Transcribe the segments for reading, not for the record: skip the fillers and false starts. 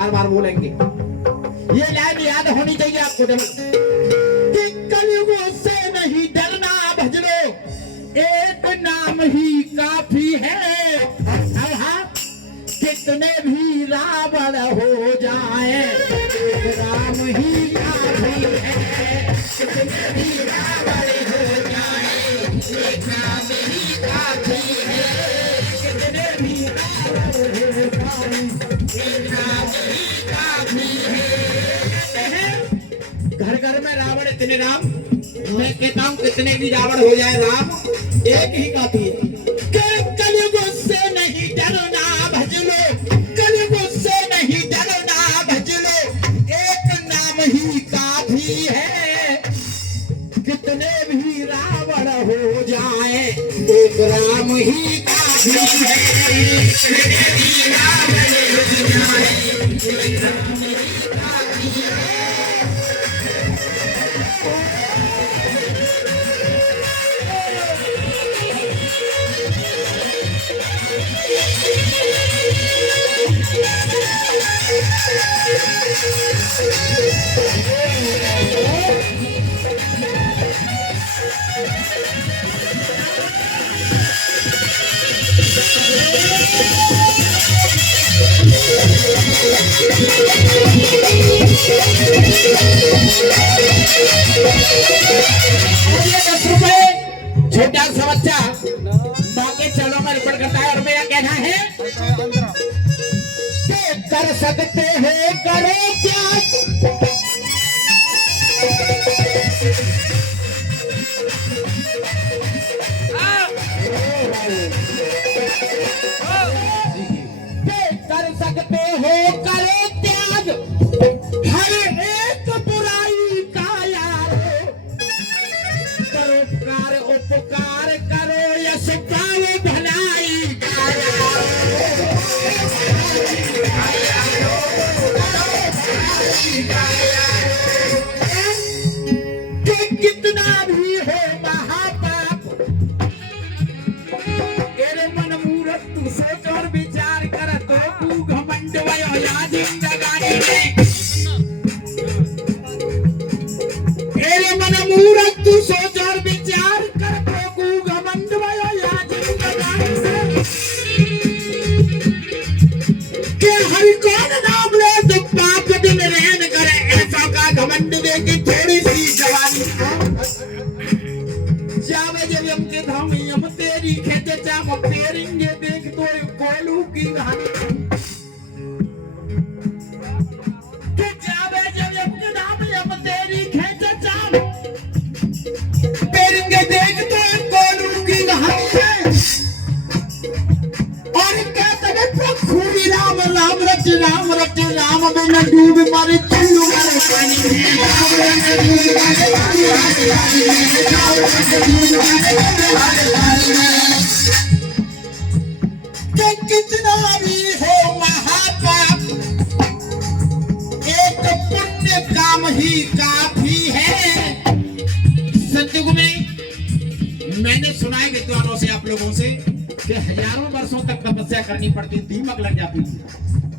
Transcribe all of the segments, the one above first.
बार बार बोलेंगे। ये लाइन याद होनी चाहिए आपको। कि कलयुग से नहीं डरना भजनो, एक नाम ही काफी है। कितने भी रावण हो जाए, राम ही काफी है। कितने भी रावण हो जाए, एक नाम ही काफी है। कितने भी रावण हो जाए, एक नाम ही काफी है। घर घर में रावण इतने राम, मैं कहता हूँ कितने भी रावण हो जाए, राम एक ही काफी है। कलयुग से नहीं डरना भज लो, कलयुग से नहीं डरना भज लो, एक नाम ही काफी है। कितने भी रावण हो जाए, एक राम ही काफी है। कितने भी रावण हो जाए, एक राम ही काफी है। ₹10 छोटा सा बच्चा बाकी चलो में रिपोर्ट करता है और मेरा कहना है कि कर सकते हो करो क्या। कर सकते हो करो त्याग, हर एक बुराई का यार। परोपकार उपकार करो, यश पाओ भलाई का यार। कि कितना भी हो महापाप, तेरे मन मूरत तू सोच और विचार कर, तो तू घमंड वयो या जिंदगानी में। तेरे मन मूरत तू सोच और विचार कर, तो तू घमंड वयो या जिंदगानी में। के हरि कौन नाम ले तो पाप दिन रहन करे, ऐसा का घमंड दे की थोड़ी सी जवानी। जावे जब हम के धाम हम तेरी खेते चाम पेरेंगे, देख तो कोलू की कहानी। के जावे जब हम के धाम हम तेरी खेते चाम पेरेंगे, देख तो कोलू की कहानी। और कहते हैं प्रभु राम राम रच राम रच राम बिन डूब मारे चुल्लू मारे पानी में। कि कितना भी हो महापाप, एक पुण्य काम ही काफी है। सतयुग में मैंने सुना है विद्वानों से, आप लोगों से, कि हजारों वर्षों तक तपस्या करनी पड़ती, दीमक लग जाती थी।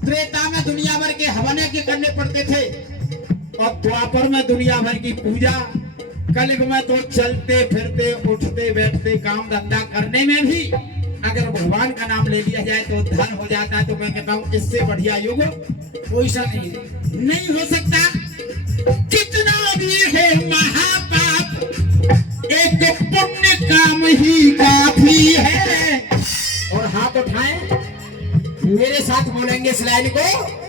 त्रेता में दुनिया भर के हवने के करने पड़ते थे, और द्वापर में दुनिया भर की पूजा। कलयुग में तो चलते फिरते उठते बैठते काम धंधा करने में भी अगर भगवान का नाम ले लिया जाए तो धन हो जाता है। तो मैं कहता हूँ इससे बढ़िया युग कोई सा नहीं हो सकता। कितना भी हो महापाप, एक पुण्य काम ही काफी है। और हाथ उठाएं, मेरे साथ बोलेंगे इस लाइन को।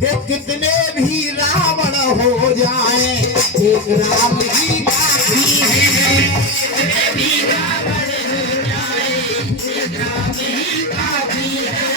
कि कितने भी रावण हो जाए, एक राम ही काफी है। कितने भी रावण हो जाए, एक राम ही काफी है।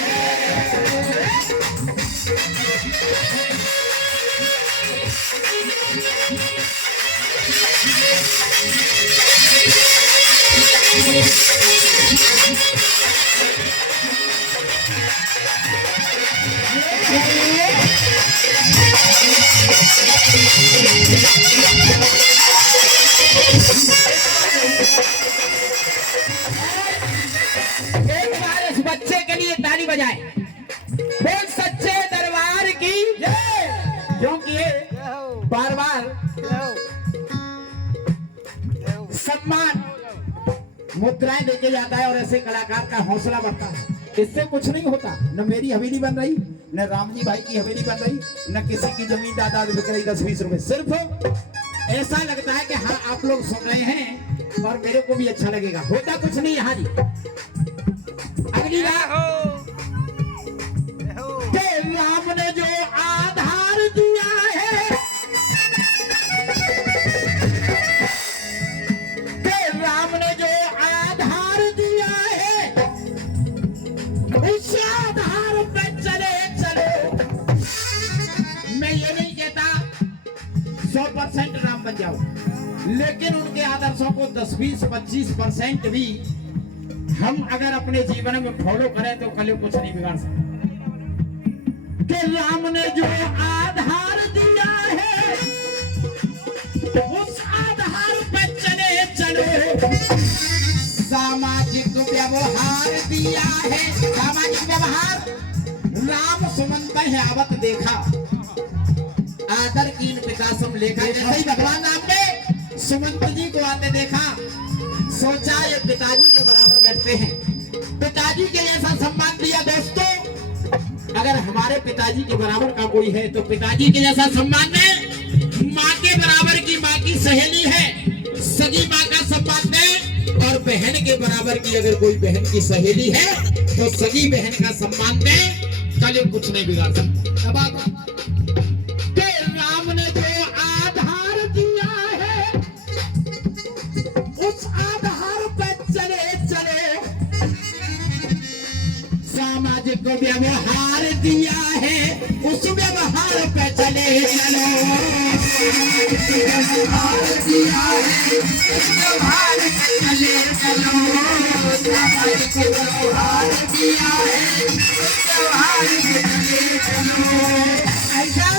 एक बार इस बच्चे के लिए ताली बजाए। बोल सच्चे दरबार बार बार सम्मान मुद्राएं देके जाता है और ऐसे कलाकार का हौसला बढ़ता है। इससे कुछ नहीं होता, न मेरी हवेली बन रही, न रामजी भाई की हवेली बन रही, न किसी की जमीन जायदाद बिक रही 10-20 रुपए। सिर्फ ऐसा लगता है कि हाँ आप लोग सुन रहे हैं और मेरे को भी अच्छा लगेगा। होता कुछ नहीं यहाँ जी। अगली बात, राम ने जो आधार दिया है, राम ने जो आधार दिया है, उस आधार पे चले चलो। मैं ये नहीं कहता 100% राम बन जाओ, लेकिन उनके आदर्शों को 10, 20, 25% भी हम अगर अपने जीवन में फॉलो करें तो कल कुछ नहीं बिगाड़ सकते। कि राम ने जो आधार दिया है, उस आधार पे चले चलो। सामाजिक व्यवहार दिया है, सामाजिक व्यवहार। राम सुमंत है आवत देखा, आदर कीन विकासम लेखा। जैसे ही भगवान राम ने सुमंत जी को आते देखा, सोचा ये पिताजी के बराबर बैठते हैं, पिताजी के जैसा सम्मान दिया। दोस्तों अगर हमारे पिताजी के बराबर का कोई है तो पिताजी के जैसा सम्मान दे। माँ के बराबर की माँ की सहेली है, सगी माँ का सम्मान दे। और बहन के बराबर की अगर कोई बहन की सहेली है तो सगी बहन का सम्मान दे। कल कुछ नहीं बिगाड़ सकता। राम ने जो आधार दिया है, उस आधार पर चले चले। सामाजिक व्यवहार दिया है, उस व्यवहार पे चले चलो। व्यवहार दिया है, उस व्यवहार पे चले चलो। सामाजिक व्यवहार दिया है, उस व्यवहार पे चले चलो। ऐसा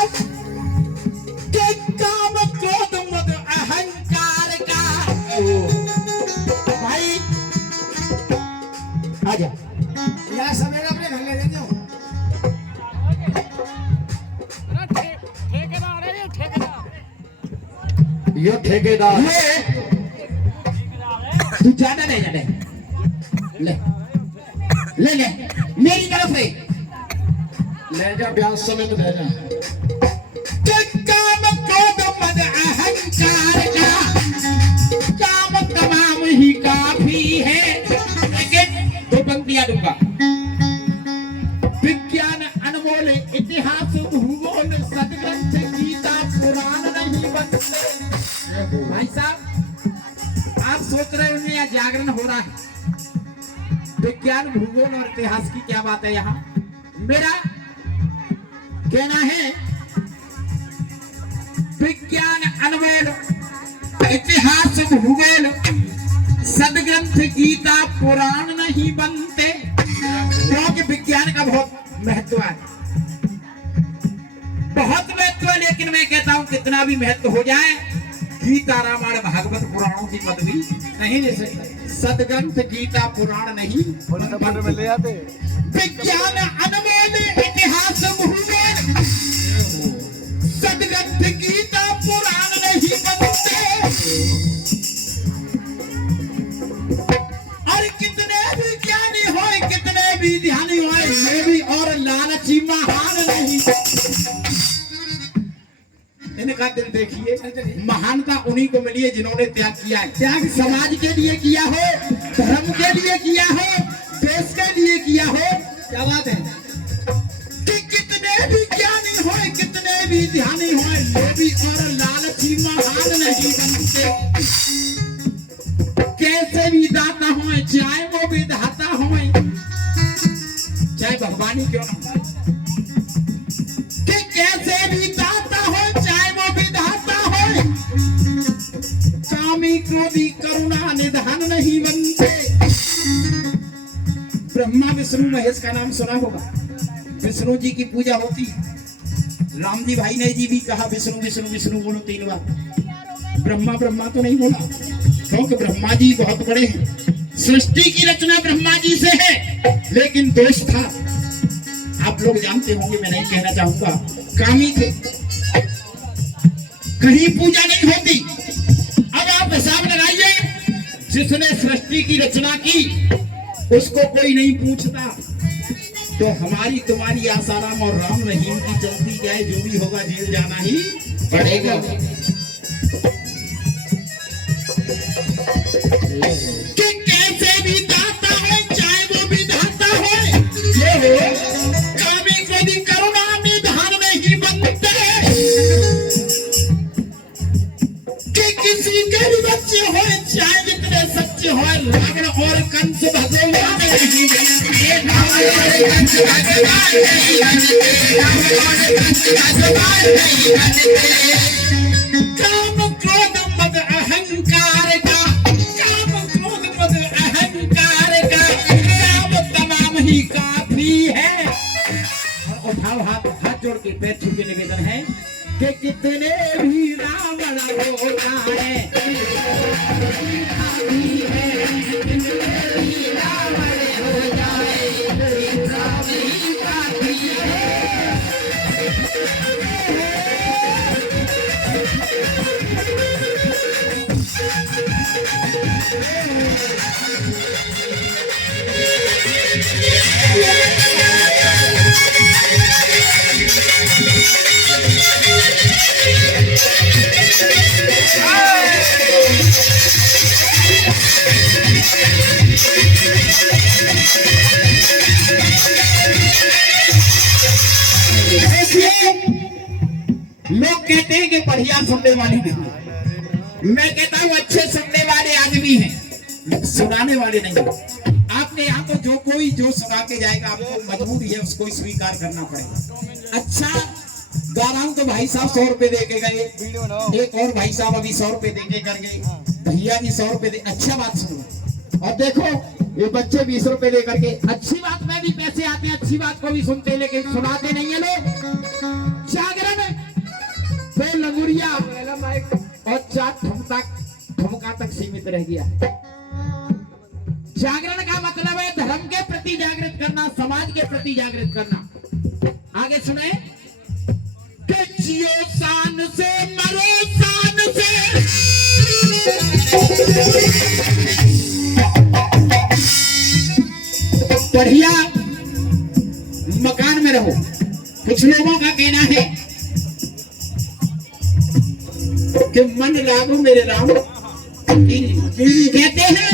के काम क्रोध मद अहंकार का। भाई आजा यहाँ समय अपने घर ले लेते हो। ये ठेकेदार तू ज्यादा नहीं जाने ले ले ले मेरी तरफ से ले जा, ब्याज समेत ले जा। काम क्रोध मद अहंकार का, काम तमाम ही काफी है। लेकिन दो पंक्तियां दूंगा। विज्ञान अनमोल इतिहास भूगोल सदग्रंथ गीता पुराण नहीं बनते। भाई साहब आप सोच रहे होंगे यहाँ जागरण हो रहा है, विज्ञान भूगोल और इतिहास की क्या बात है यहाँ। मेरा कहना है विज्ञान अनमोल इतिहास भूगोल सदग्रंथ गीता पुराण नहीं बनते। क्योंकि विज्ञान का बहुत महत्व है, बहुत महत्व है। लेकिन मैं कहता हूं कितना भी महत्व हो जाए, गीता रामायण भागवत पुराणों की पदवी नहीं ले सकते। सदग्रंथ गीता पुराण नहीं में ले आते। विज्ञान अनमोल इतिहास भूगोल सदग्रंथ गीता पुराण नहीं बनते। और कितने भी ज्ञानी होए, कितने भी ध्यानी होए, मैं भी और लालची महान नहीं। इनका दिल देखिए, महानता उन्हीं को मिली है जिन्होंने त्याग किया है। त्याग समाज के लिए किया हो, धर्म के लिए किया हो, देश के लिए किया हो। क्या बात है कि कितने भी ज्ञानी होए, कितने भी ध्यानी होए, मैं भी और लालची महान नहीं बनते। कैसे भी दाता होए, चाहे वो विधाता होए, चाहे भगवानी क्यों ना, कि कैसे भी दाता हो, चाहे वो विधाता हो, कामी क्रोधी करुणा निधान नहीं बनते। ब्रह्मा विष्णु महेश का नाम सुना होगा, विष्णु जी की पूजा होती है। राम जी भाई ने जी भी कहा विष्णु विष्णु विष्णु बोलो 3 बार। ब्रह्मा ब्रह्मा तो नहीं बोला, क्योंकि ब्रह्मा जी बहुत बड़े हैं, सृष्टि की रचना ब्रह्मा जी से है। लेकिन दोष था, आप लोग जानते होंगे, मैं नहीं कहना चाहूंगा, कामी थे। कहीं पूजा नहीं होती। अब आप हिसाब लगाइए, जिसने सृष्टि की रचना की उसको कोई नहीं पूछता, तो हमारी तुम्हारी आसाराम और राम रहीम की चलती क्या है, जो भी होगा जेल जाना ही पड़ेगा। कि कैसे भी दाता है, चाहे वो भी दाता है, कभी कभी करुणा निधान नहीं बनते, कि किसी के भी बच्चे हो चाहे जितने सच्चे हो, रावण और कंस भगवान नहीं बनते, कंस भगवान नहीं बनते, नहीं बनते। काम क्रोध मद अहंकार का, काम क्रोध मद अहंकार का, काम तमाम ही काफी है। और उठाओ हाथ, हाथ जोड़ के पैर छू के निवेदन है कि कितने भी रावण हो जाए, काफी है, कितने भी रावण हो जाए, काफी है। लोग कहते हैं कि बढ़िया सुनने वाली नहीं, मैं कहता हूँ अच्छे सुनने वाले आदमी हैं, सुनाने वाले नहीं। आपके यहाँ तो जो कोई जो सुना के जाएगा आपको मजबूरी है उसको स्वीकार करना पड़ेगा। अच्छा गा रहा हूँ तो भाई साहब 100 रुपए दे के गए, एक और भाई साहब अभी 100 रुपए दे के कर गए, भैया जी 100 रुपए दे। अच्छा बात सुनो, और देखो ये बच्चे 20 रुपए दे करके, अच्छी बात में भी पैसे आते हैं, अच्छी बात को भी सुनते लेकिन सुनाते नहीं है लोग। जागरण दो लगुड़िया और 4 ठुमका तक सीमित रह गया। जागरण का मतलब है धर्म के प्रति जागृत करना, समाज के प्रति जागृत करना। आगे सुने कि जियो शान से मरो शान से, बढ़िया मकान में रहो। कुछ लोगों का कहना है कि मन लागो मेरे राम, कहते हैं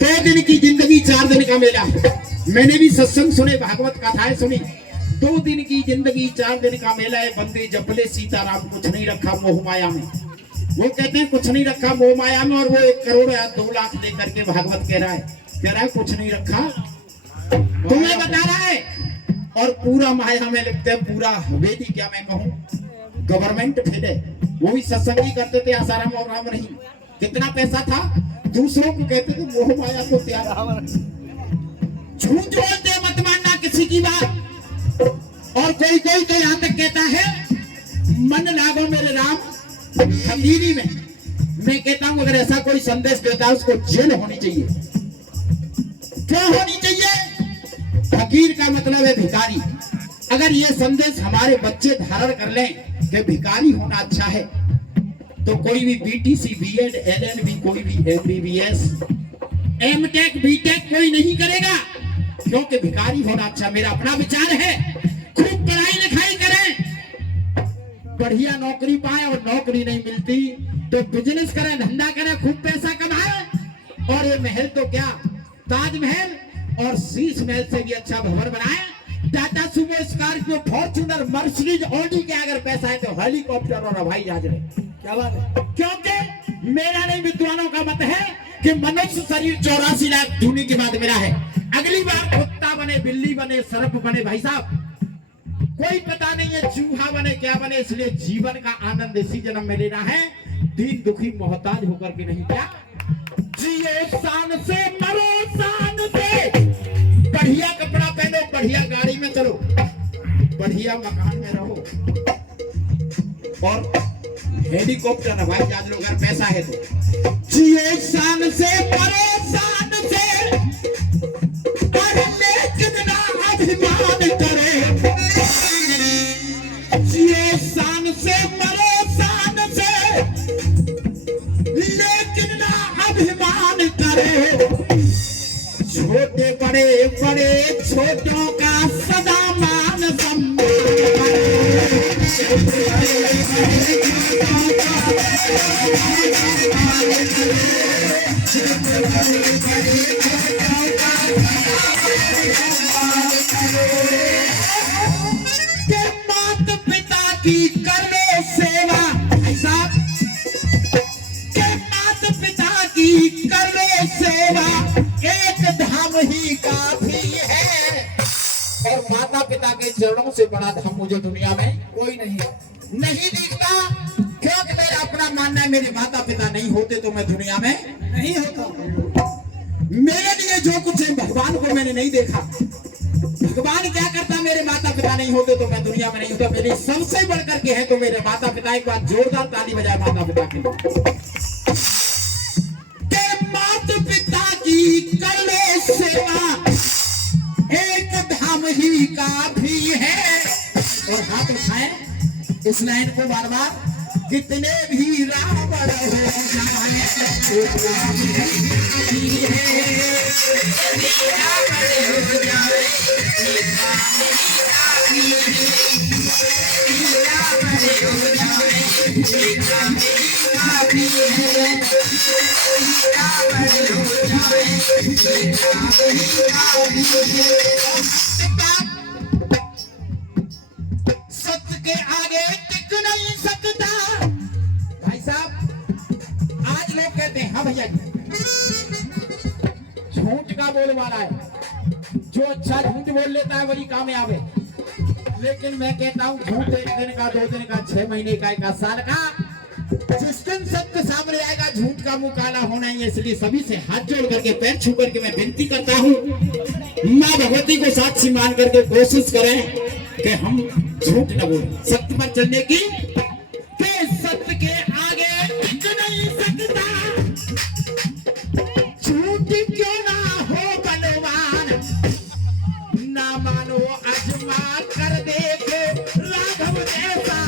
2 दिन की जिंदगी 4 दिन का मेला। मैंने भी सत्संग सुने, भागवत कथाएं सुनी। 2 दिन की जिंदगी 4 दिन का मेला है, बंदे जपले सीताराम, कुछ नहीं रखा मोह माया में। वो कहते हैं कुछ नहीं रखा मोह माया में, और वो 1 करोड़ या 2 लाख लेकर के भागवत कह रहा है कुछ नहीं रखा, तुम्हें बता रहा है। और पूरा माया में लिखते हैं, पूरा हवेली क्या मैं कहूँ गवर्नमेंट फेल है। वो भी सत्संगी करते थे आसाराम और राम रहीम। कितना पैसा था, दूसरों को कहते थे मोह माया को त्याग। झूठ बोलते मत मानना किसी की बात। और कोई कोई तो यहाँ तक कहता है मन लागो मेरे राम फकीरी में। मैं कहता हूँ अगर ऐसा कोई संदेश देता है उसको जेल होनी चाहिए। क्यों होनी चाहिए? फकीर का मतलब है भिखारी। अगर ये संदेश हमारे बच्चे धारण कर लें कि भिखारी होना अच्छा है, तो कोई भी बीटीसी, बीएड, एलएलबी, कोई भी एमबीबीएस, एमटेक, बीटेक कोई नहीं करेगा, क्योंकि भिखारी होना अच्छा। मेरा अपना विचार है, खूब पढ़ाई लिखाई करें, बढ़िया नौकरी पाए, और नौकरी नहीं मिलती तो बिजनेस करें, धंधा करें, खूब पैसा कमाए। और ये महल तो क्या, ताजमहल और शीश महल से भी अच्छा भवन बनाए। Tata Sumo, Scorpio, Fortuner, Mercedes, Audi के अगर पैसा है तो हेलीकॉप्टर और हवाई जहाज रहे। क्या बात है? क्योंकि मेरा नहीं, विद्वानों का मत है कि मनुष्य शरीर 84 लाख धुनी के बाद मेरा है। अगली बार कुत्ता बने, बिल्ली बने, सर्प बने, भाई साहब कोई पता नहीं है, चूहा बने, क्या बने। इसलिए जीवन का आनंद इसी जन्म में लेना है, दीन दुखी मोहताज होकर के नहीं। क्या जियो शान से मरो शान से, बढ़िया कपड़ा पहनो, बढ़िया गाड़ी में चलो, बढ़िया मकान में रहो, और हेलीकॉप्टर हवाई जहाज लो अगर पैसा है तो। जियो शान से मरो शान से, पर लेकिन ना अभिमान करे। जियो शान से मरो शान बेटों का सदा मान सम्मान के माता पिता की कर लो सेवा। ऐसा के माता पिता की कर लो सेवा, एक धाम ही काफी है। और माता पिता के चरणों से बड़ा धाम मुझे दुनिया में कोई नहीं दिखता। क्योंकि मेरा अपना मानना है, मेरे माता पिता नहीं होते तो मैं दुनिया में नहीं होता। मेरे लिए जो कुछ है भगवान को मैंने नहीं देखा। भगवान क्या करता, मेरे माता पिता नहीं होते तो मैं दुनिया में नहीं होता। मेरे सबसे बढ़कर के है तो मेरे माता पिता। एक बार जोरदार ताली बजाए माता पिता के लिए। माता पिता की कर लो सेवा, एक धाम ही काफी है। और हाथ उठाए इस लाइन को बार बार, कितने भी रावण हो जाए एक राम ही है। सत्य के आगे टिक नहीं सकता। भाई साहब, आज लोग कहते हैं हाँ भैया जी, झूठ का बोल वाला है, जो अच्छा झूठ बोल लेता है वही कामयाब है। लेकिन मैं कहता हूँ झूठ 1 दिन का, 2 दिन का, 6 महीने का, 1 साल का, जिस दिन सत्य सामने आएगा झूठ का मुंह काला होना ही है। इसलिए सभी से हाथ जोड़ करके पैर छू करके मैं विनती करता हूँ, माँ भगवती को साक्षी मान करके कोशिश करें कि हम झूठ न बोलें, सत्य पर चलने की। कि सत्य के आगे टिक नहीं सकता, झूठ क्यों ना हो बलवान, ना मानो अजमा कर देखे राघव जैसा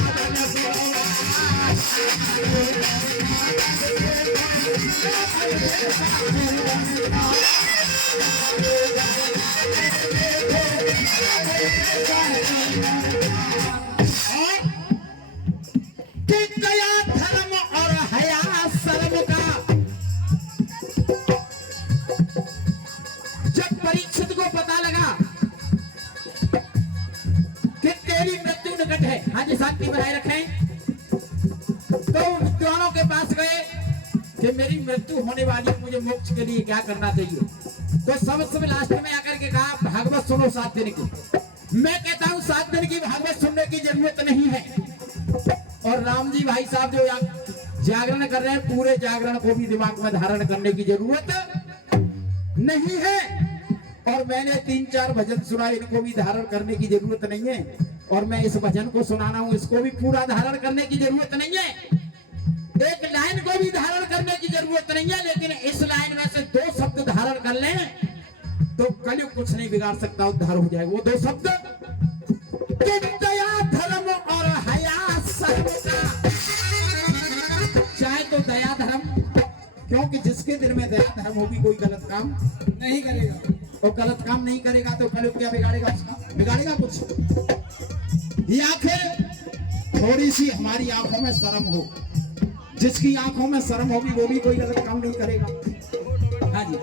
गया धर्म और हया शर्म का। जब परीक्षित को पता लगा कि तेरी मृत्यु निकट है, हाँ जी शांति बनाए रखें, तो विद्वानों के पास गए कि मेरी मृत्यु होने वाली, मुझे मोक्ष के लिए क्या करना चाहिए। तो सब लास्ट में आकर के कहा भागवत सुनो 7 दिन की। मैं कहता हूँ 7 दिन की भागवत सुनने की जरूरत नहीं है। और राम जी भाई साहब जो जागरण कर रहे हैं, पूरे जागरण को भी दिमाग में धारण करने की जरूरत नहीं है। और मैंने 3-4 भजन सुनाए, इनको भी धारण करने की जरूरत नहीं है। और मैं इस भजन को सुनाना हूँ, इसको भी पूरा धारण करने की जरूरत नहीं है। एक लाइन को भी धारण करने की जरूरत नहीं है। लेकिन इस लाइन में से 2 शब्द धारण कर लें तो कलयुग कुछ नहीं बिगाड़ सकता, उद्धार हो जाएगा। वो 2 शब्द दया धर्म और हया शर्म का। चाहे तो दया धर्म, क्योंकि जिसके दिल में दया धर्म होगी कोई गलत काम नहीं करेगा। और गलत काम नहीं करेगा तो कलयुग क्या बिगाड़ेगा, उसका बिगाड़ेगा कुछ। या फिर थोड़ी सी हमारी आंखों में शर्म हो, जिसकी आंखों में शर्म होगी वो भी कोई गलत काम नहीं करेगा। हाँ जी,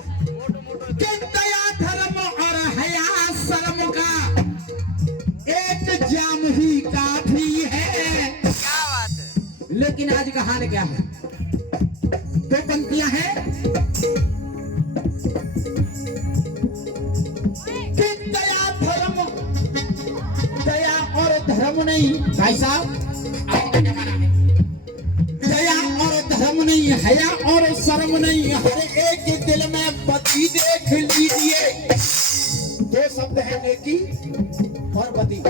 दया धर्म और हया शर्म का एक जाम ही काफी है। क्या बात है। लेकिन आज का हाल क्या है, 2 पंक्तियां हैं। दया और धर्म नहीं, भाई साहब दया और धर्म नहीं, हया और शर्म नहीं, हर एक दिल में बदी देख लीजिए। 2 शब्द है नेकी और बदी।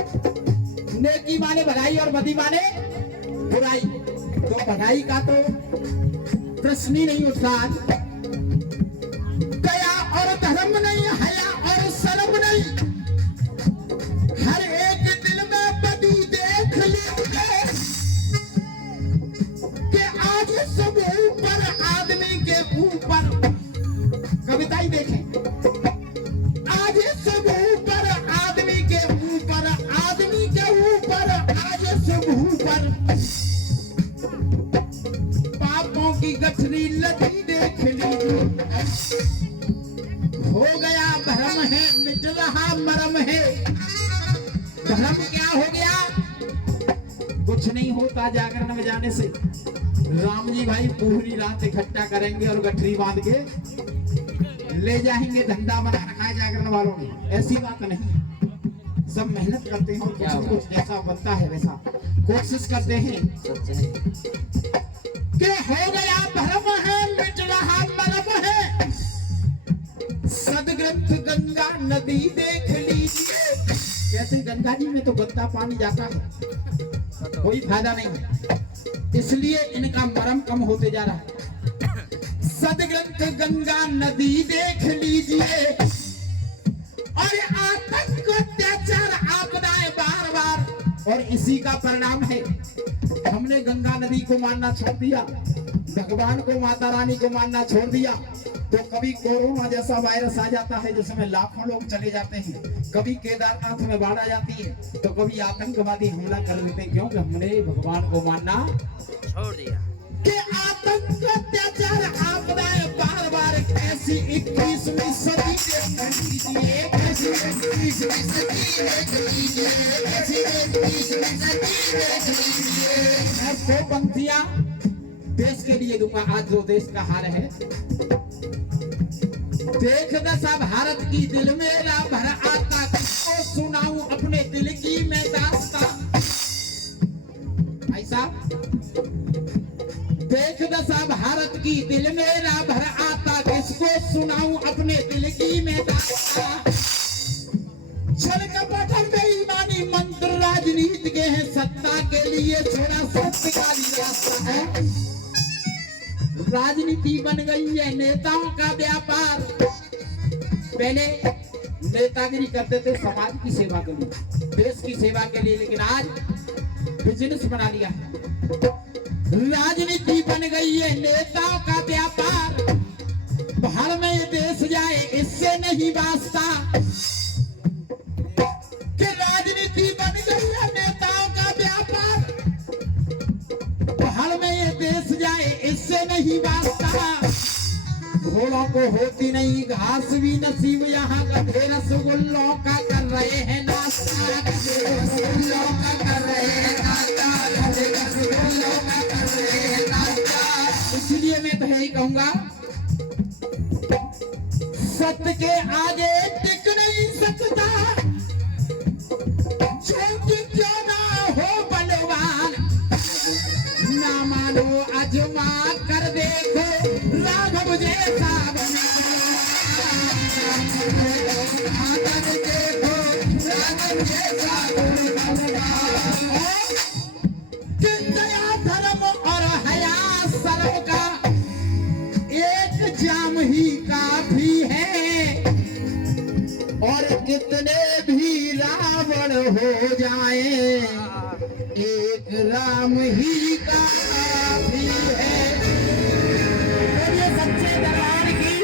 नेकी माने भलाई और बदी माने बुराई। तो भलाई का तो प्रश्न ही नहीं उठता। दया और धर्म नहीं, हया और शर्म नहीं, हर एक दिल में बदी देख लीजिए। कि आज सब ऊपर आदमी के ऊपर, कविता ही देखें, आज सब ऊपर ऊपर आज सुबह पर पापों की गठरी लगी देख लीजिए, हो गया भ्रम है मिट रहा मरम है। धर्म क्या हो गया? कुछ नहीं होता जागरण में जाने से। राम जी भाई पूरी रात इकट्ठा करेंगे और गठरी बांध के ले जाएंगे, धंधा बना रखा है जागरण वालों ने। ऐसी बात नहीं, सब मेहनत करते हैं और कुछ न कुछ जैसा बनता है वैसा कोशिश करते हैं। कि हो गया भ्रम है मिट रहा मरम है, सदग्रंथ गंगा नदी देख लीजिए। जैसे गंगा जी में तो गंदा पानी जाता है, कोई फायदा नहीं, इसलिए इनका मरम कम होते जा रहा है। सदग्रंथ गंगा नदी देख लीजिए, और आतंक अत्याचार आपदाएं बार बार, और इसी का परिणाम है हमने गंगा नदी को मानना छोड़ दिया, भगवान को माता रानी को मानना छोड़ दिया। तो कभी कोरोना जैसा वायरस आ जाता है जिसमें लाखों लोग चले जाते हैं, कभी केदारनाथ में बाढ़ आ जाती है, तो कभी आतंकवादी हमला कर देते हैं। क्योंकि हमने भगवान को मानना छोड़ दिया। कि आतंक अत्याचार आपदाएं बार बार ऐसी 21वीं सदी में पंक्तियां देश के लिए दूंगा। आज जो देश का हाल है, देख दशा भारत की दिल मेरा भर आता, किसको सुनाऊं अपने दिल की मैं दास्तां। ऐसा देख दशा भारत की दिल मेरा भर आता, किसको सुनाऊं अपने दिल की मैं दास्तां। छल कपट बेईमानी मंत्र राजनीति के हैं, सत्ता के लिए छोड़ा सत्य का रास्ता है। राजनीति बन गई है नेताओं का व्यापार। पहले नेतागिरी करते थे समाज की सेवा के लिए, देश की सेवा के लिए, लेकिन आज बिजनेस बना लिया है। राजनीति बन गई है नेताओं का व्यापार, बाहर में ये देश जाए इससे नहीं वास्ता। कि राजनीति बन गई है नेताओं का व्यापार, बाहर में ये देश जाए इससे नहीं वास्ता। घोड़ों को होती नहीं घास भी नसीब, यहाँ गधे रसगुल्लों का कर रहे हैं नाश्ता। रसगुल्लों का कर रहे हैं नाश्ता, गधे रसगुल्लों का कर रहे हैं नाश्ता। इसलिए मैं तो यही कहूंगा, सत्य के आगे टिक नहीं सकता, क्योंकि क्यों ना हो बलवान। ना मानो अजमा कर देखो राघव जैसा बनेगा। देखो राघव जैसा बनेगा। कि दया धर्म और हया शर्म का एक जाम ही काफी है, और कितने भी रावण हो जाए एक राम ही काफी है। सच्चे दरबार की